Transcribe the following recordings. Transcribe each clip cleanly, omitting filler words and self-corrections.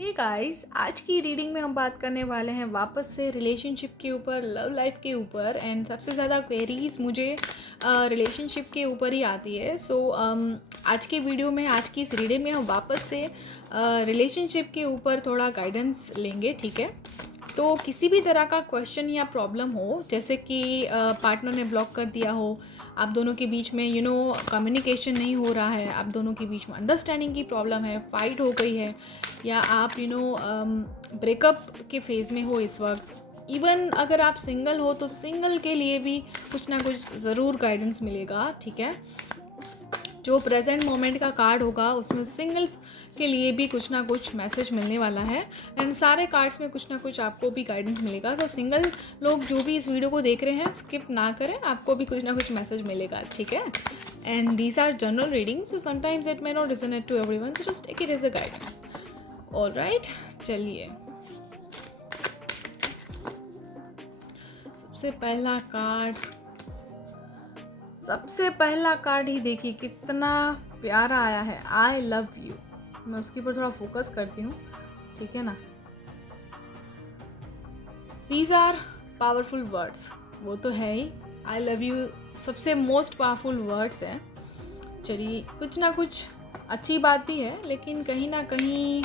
Hey guys, आज की reading में हम बात करने वाले हैं वापस से रिलेशनशिप के ऊपर, लव लाइफ के ऊपर। एंड सबसे ज़्यादा क्वेरीज मुझे रिलेशनशिप के ऊपर ही आती है। आज के वीडियो में, आज की इस रीडिंग में हम वापस से रिलेशनशिप के ऊपर थोड़ा गाइडेंस लेंगे, ठीक है। तो किसी भी तरह का क्वेश्चन या प्रॉब्लम हो, जैसे कि पार्टनर ने ब्लॉक कर दिया हो, आप दोनों के बीच में कम्युनिकेशन नहीं हो रहा है, आप दोनों के बीच में अंडरस्टैंडिंग की प्रॉब्लम है, फाइट हो गई है, या आप ब्रेकअप के फेज़ में हो इस वक्त, इवन अगर आप सिंगल हो तो सिंगल के लिए भी कुछ ना कुछ ज़रूर गाइडेंस मिलेगा, ठीक है। जो प्रेजेंट मोमेंट का कार्ड होगा उसमें सिंगल्स के लिए भी कुछ ना कुछ मैसेज मिलने वाला है। एंड सारे कार्ड्स में कुछ ना कुछ आपको भी गाइडेंस मिलेगा। सो सिंगल लोग जो भी इस वीडियो को देख रहे हैं, स्किप ना करें, आपको भी कुछ ना कुछ मैसेज मिलेगा, ठीक है। And these are general reading, so sometimes it may not resonate to everyone, so just take it as a guidance. Alright, चलिए सबसे पहला कार्ड ही देखिए कितना प्यारा आया है, आई लव यू। मैं उसके ऊपर थोड़ा फोकस करती हूँ, ठीक है ना। दीज आर पावरफुल वर्ड्स, वो तो है ही। आई लव यू सबसे मोस्ट पावरफुल वर्ड्स है। चलिए, कुछ ना कुछ अच्छी बात भी है, लेकिन कहीं ना कहीं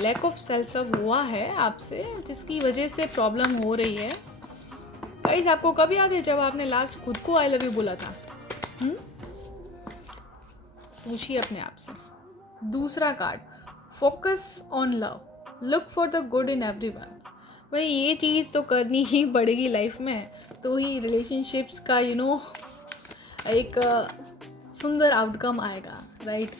लैक ऑफ सेल्फ लव हुआ है आपसे, जिसकी वजह से प्रॉब्लम हो रही है। गाइस, आपको कब याद है जब आपने लास्ट खुद को आई लव यू बोला था? पूछिए अपने आप से। दूसरा card, focus on love, look for the good in everyone. भाई, ये चीज़ तो करनी ही पड़ेगी लाइफ में, तो ही रिलेशनशिप्स का एक सुंदर आउटकम आएगा, राइट।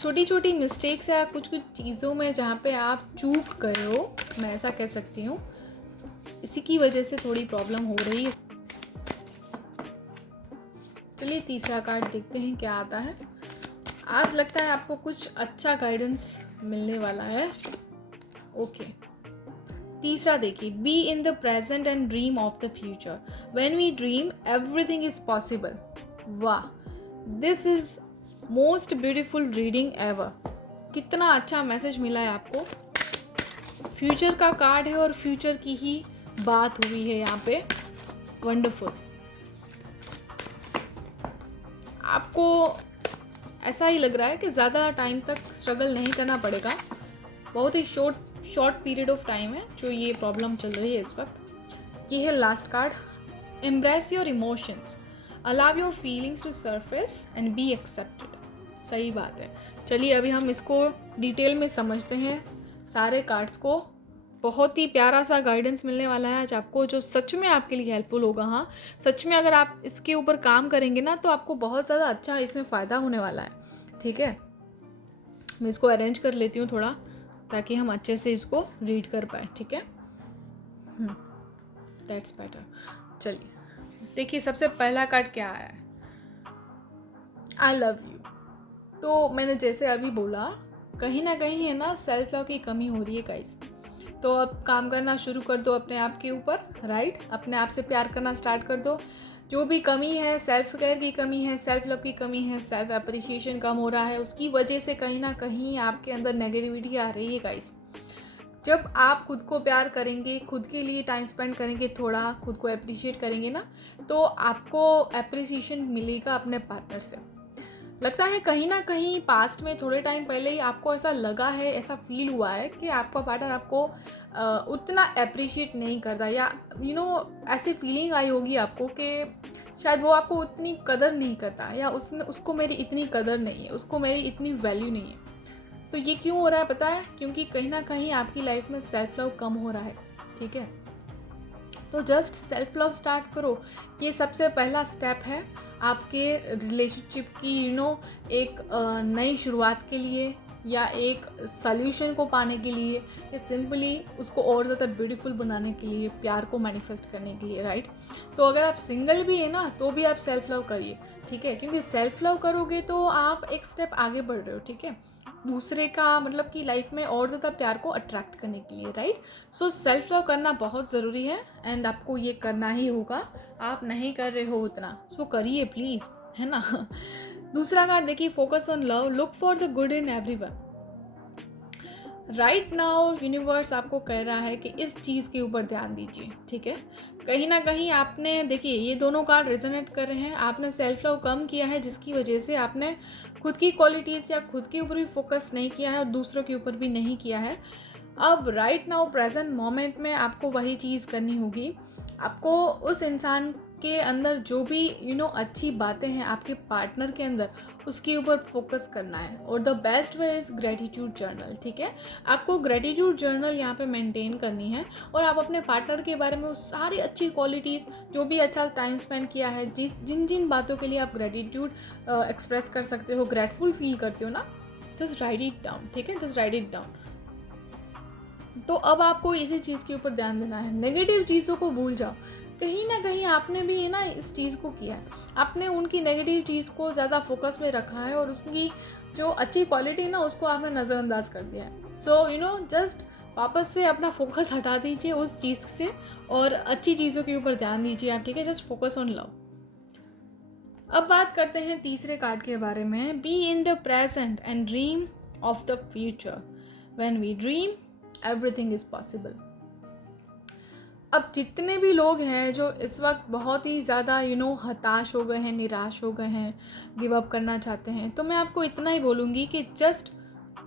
छोटी छोटी मिस्टेक्स या कुछ कुछ चीज़ों में जहाँ पे आप चूक गए हो, मैं ऐसा कह सकती हूँ, इसी की वजह से थोड़ी प्रॉब्लम हो रही है। चलिए, तीसरा कार्ड देखते हैं क्या आता है। आज लगता है आपको कुछ अच्छा गाइडेंस मिलने वाला है। ओके, तीसरा देखिए, be in the present and dream of the future. When we dream everything is possible. वाह, this is most beautiful reading ever. कितना अच्छा मैसेज मिला है आपको। फ्यूचर का कार्ड है और फ्यूचर की ही बात हुई है यहाँ पे। वंडरफुल। आपको ऐसा ही लग रहा है कि ज़्यादा टाइम तक स्ट्रगल नहीं करना पड़ेगा। बहुत ही शॉर्ट पीरियड ऑफ टाइम है जो ये प्रॉब्लम चल रही है इस वक्त। ये है last card, embrace your emotions, allow your feelings to surface and be accepted. सही बात है। चलिए, अभी हम इसको डिटेल में समझते हैं, सारे कार्ड्स को। बहुत ही प्यारा सा गाइडेंस मिलने वाला है आज आपको, जो सच में आपके लिए हेल्पफुल होगा। हाँ, सच में अगर आप इसके ऊपर काम करेंगे ना, तो आपको बहुत ज़्यादा अच्छा इसमें फ़ायदा होने वाला है, ठीक है। मैं इसको अरेंज कर लेती हूँ थोड़ा, ताकि हम अच्छे से इसको रीड कर पाए, ठीक है। That's better. चलिए देखिए, सबसे पहला कार्ड क्या आया है, आई लव यू। तो मैंने जैसे अभी बोला, कहीं ना कहीं है ना, सेल्फ लव की कमी हो रही है गाइस। तो अब काम करना शुरू कर दो अपने आप के ऊपर, राइट। अपने आप से प्यार करना स्टार्ट कर दो। जो भी कमी है, सेल्फ केयर की कमी है, सेल्फ लव की कमी है, सेल्फ अप्रिशिएशन कम हो रहा है, उसकी वजह से कहीं ना कहीं आपके अंदर नेगेटिविटी आ रही है गाइस। जब आप खुद को प्यार करेंगे, खुद के लिए टाइम स्पेंड करेंगे, थोड़ा खुद को अप्रिशिएट करेंगे ना, तो आपको अप्रिसिएशन मिलेगा अपने पार्टनर से। लगता है कहीं ना कहीं पास्ट में थोड़े टाइम पहले ही आपको ऐसा लगा है, ऐसा फील हुआ है कि आपका पार्टनर आपको उतना अप्रिशिएट नहीं करता, या ऐसी फीलिंग आई होगी आपको कि शायद वो आपको उतनी कदर नहीं करता, या उसको मेरी इतनी कदर नहीं है, उसको मेरी इतनी वैल्यू नहीं है। तो ये क्यों हो रहा है पता है? क्योंकि कहीं ना कहीं आपकी लाइफ में सेल्फ लव कम हो रहा है, ठीक है। तो जस्ट सेल्फ लव स्टार्ट करो। ये सबसे पहला स्टेप है आपके रिलेशनशिप की एक नई शुरुआत के लिए, या एक सल्यूशन को पाने के लिए, या सिंपली उसको और ज़्यादा ब्यूटीफुल बनाने के लिए, प्यार को मैनिफेस्ट करने के लिए, राइट। तो अगर आप सिंगल भी है ना, तो भी आप सेल्फ लव करिए, ठीक है। क्योंकि सेल्फ लव करोगे तो आप एक स्टेप आगे बढ़ रहे हो, ठीक है, दूसरे का मतलब कि लाइफ में और ज़्यादा प्यार को अट्रैक्ट करने के लिए, राइट। सो सेल्फ लव करना बहुत ज़रूरी है, एंड आपको ये करना ही होगा। आप नहीं कर रहे हो उतना, सो करिए प्लीज़, है ना। दूसरा कार्ड देखिए, focus on love, look for the good in everyone. Right now universe आपको कह रहा है कि इस चीज़ के ऊपर ध्यान दीजिए, ठीक है। कहीं ना कहीं आपने, देखिए ये दोनों कार्ड रेजोनेट कर रहे हैं, आपने सेल्फ लव कम किया है जिसकी वजह से आपने खुद की क्वालिटीज़ या खुद के ऊपर भी फोकस नहीं किया है और दूसरों के ऊपर भी नहीं किया है। अब राइट नाउ प्रेजेंट मोमेंट में आपको वही चीज़ करनी होगी। आपको उस इंसान के अंदर जो भी अच्छी बातें हैं आपके पार्टनर के अंदर, उसके ऊपर फोकस करना है। और the best way is gratitude journal, ठीक है। आपको ग्रेटिट्यूड जर्नल यहाँ पे मेंटेन करनी है और आप अपने पार्टनर के बारे में वो सारी अच्छी क्वालिटीज़, जो भी अच्छा टाइम स्पेंड किया है, जिन जिन बातों के लिए आप ग्रेटिट्यूड एक्सप्रेस कर सकते हो, ग्रेटफुल फील करते हो ना, जस्ट राइट इट डाउन, ठीक है, जस्ट राइट इट डाउन। तो अब आपको इसी चीज़ के ऊपर ध्यान देना है, नेगेटिव चीज़ों को भूल जाओ। कहीं ना कहीं आपने भी ना इस चीज़ को किया है, आपने उनकी नेगेटिव चीज़ को ज़्यादा फोकस में रखा है और उसकी जो अच्छी क्वालिटी है ना उसको आपने नज़रअंदाज कर दिया है। सो जस्ट वापस से अपना फोकस हटा दीजिए उस चीज़ से और अच्छी चीज़ों के ऊपर ध्यान दीजिए आप, ठीक है। Just focus on love. अब बात करते हैं तीसरे कार्ड के बारे में, be in the present and dream of the future. When we dream everything is possible. अब जितने भी लोग हैं जो इस वक्त बहुत ही ज़्यादा हताश हो गए हैं, निराश हो गए हैं, गिव अप करना चाहते हैं, तो मैं आपको इतना ही बोलूँगी कि जस्ट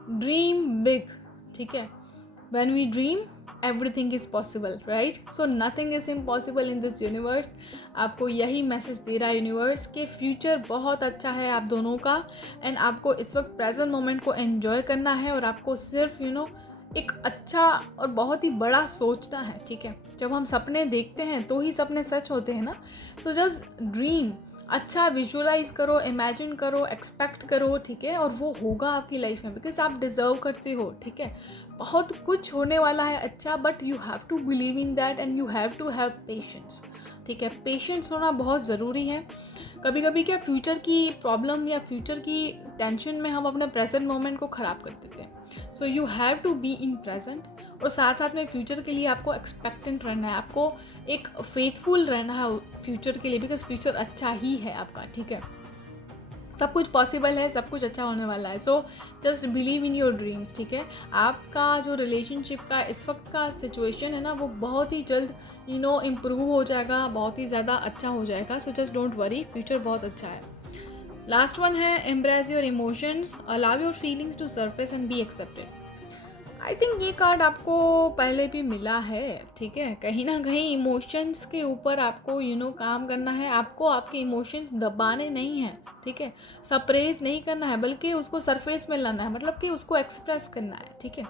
ड्रीम बिग, ठीक है। When we dream everything is possible, right. So nothing is impossible in this universe. आपको यही मैसेज दे रहा है यूनिवर्स कि फ्यूचर बहुत अच्छा है आप दोनों का, एंड आपको इस वक्त प्रेजेंट मोमेंट को एंजॉय करना है और आपको सिर्फ एक अच्छा और बहुत ही बड़ा सोचना है, ठीक है। जब हम सपने देखते हैं तो ही सपने सच होते हैं ना। सो जस्ट ड्रीम, अच्छा विजुअलाइज करो, इमेजिन करो, एक्सपेक्ट करो, ठीक है, और वो होगा आपकी लाइफ में, बिकॉज आप डिज़र्व करते हो, ठीक है। बहुत कुछ होने वाला है अच्छा, but you have to believe in that and you have to have patience, ठीक है। पेशेंस होना बहुत ज़रूरी है। कभी कभी क्या फ्यूचर की प्रॉब्लम या फ्यूचर की टेंशन में हम अपने प्रेजेंट मोमेंट को ख़राब कर देते हैं। So you have to be in present, और साथ साथ में फ्यूचर के लिए आपको एक्सपेक्टेंट रहना है, आपको एक फेथफुल रहना है फ्यूचर के लिए, बिकॉज फ्यूचर अच्छा ही है आपका, ठीक है। सब कुछ पॉसिबल है, सब कुछ अच्छा होने वाला है। So just believe in your dreams, ठीक है। आपका जो रिलेशनशिप का इस वक्त का सिचुएशन है ना, वो बहुत ही जल्द इम्प्रूव हो जाएगा, बहुत ही ज़्यादा अच्छा हो जाएगा। So just don't worry, future बहुत अच्छा है। लास्ट वन है, embrace your emotions, allow your feelings to surface and be accepted. I think ये कार्ड आपको पहले भी मिला है, ठीक है। कहीं ना कहीं इमोशंस के ऊपर आपको काम करना है, आपको आपके इमोशंस दबाने नहीं हैं, ठीक है, सप्रेस नहीं करना है, बल्कि उसको सरफेस में लाना है, मतलब कि उसको एक्सप्रेस करना है, ठीक है।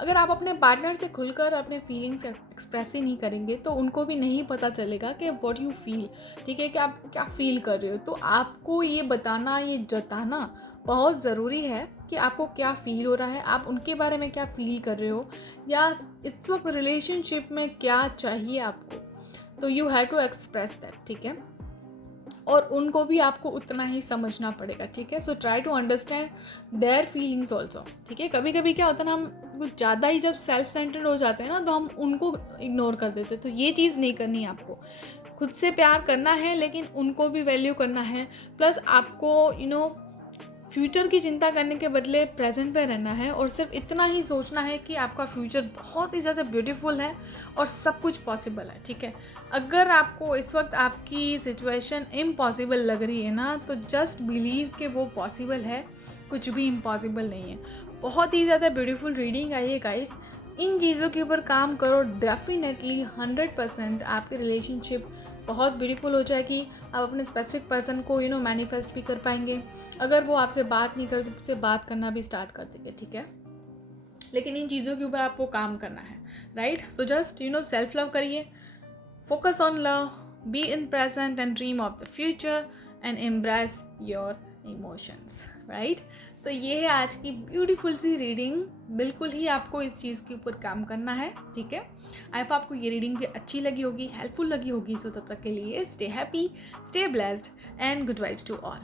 अगर आप अपने पार्टनर से खुलकर अपने फीलिंग्स एक्सप्रेस ही नहीं करेंगे तो उनको भी नहीं पता चलेगा कि व्हाट यू फील, ठीक है, कि आप क्या फील कर रहे हो। तो आपको ये बताना, ये जताना बहुत ज़रूरी है कि आपको क्या फ़ील हो रहा है, आप उनके बारे में क्या फ़ील कर रहे हो, या इस वक्त रिलेशनशिप में क्या चाहिए आपको। तो you have to express that, ठीक है। और उनको भी आपको उतना ही समझना पड़ेगा, ठीक है। So try to understand their feelings also, ठीक है। कभी कभी क्या होता है ना, हम कुछ ज़्यादा ही जब सेल्फ सेंटर्ड हो जाते हैं ना, तो हम उनको इग्नोर कर देते हैं। तो ये चीज़ नहीं करनी है आपको, खुद से प्यार करना है लेकिन उनको भी वैल्यू करना है। प्लस आपको फ्यूचर की चिंता करने के बदले प्रेजेंट पे रहना है और सिर्फ इतना ही सोचना है कि आपका फ्यूचर बहुत ही ज़्यादा ब्यूटीफुल है और सब कुछ पॉसिबल है, ठीक है। अगर आपको इस वक्त आपकी सिचुएशन इम्पॉसिबल लग रही है ना, तो जस्ट बिलीव कि वो पॉसिबल है, कुछ भी इम्पॉसिबल नहीं है। बहुत ही ज़्यादा ब्यूटीफुल रीडिंग आई है गाइस। इन चीज़ों के ऊपर काम करो, डेफिनेटली 100% आपकी रिलेशनशिप बहुत ब्यूटीफुल हो जाएगी। आप अपने स्पेसिफिक पर्सन को मैनिफेस्ट भी कर पाएंगे। अगर वो आपसे बात नहीं करे तो उससे बात करना भी स्टार्ट कर देंगे, ठीक है। लेकिन इन चीज़ों के ऊपर आपको काम करना है, right. So just self love करिए, focus on love, be in present and dream of the future and embrace your emotions, right. तो ये है आज की ब्यूटीफुल सी रीडिंग। बिल्कुल ही आपको इस चीज़ के ऊपर काम करना है, ठीक है। आई होप आपको ये रीडिंग भी अच्छी लगी होगी, हेल्पफुल लगी होगी। सो तब तक के लिए stay happy, stay blessed and good vibes to all.